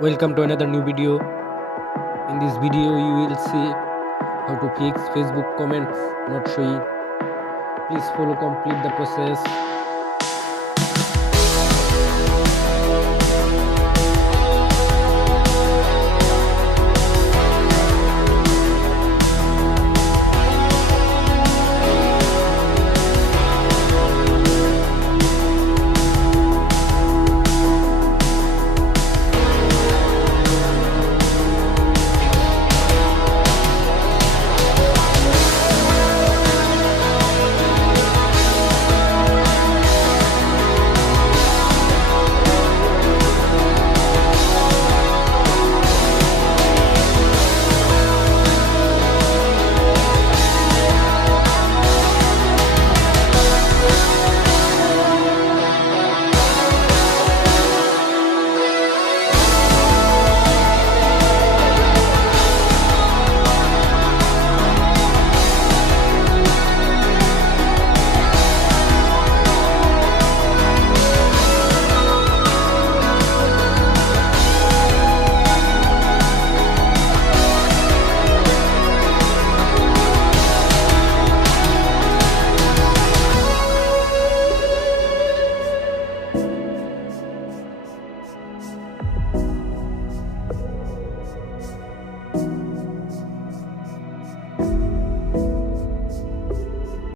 Welcome to another new video. In this video, you will see how to fix Facebook comments not showing. Please follow complete the process.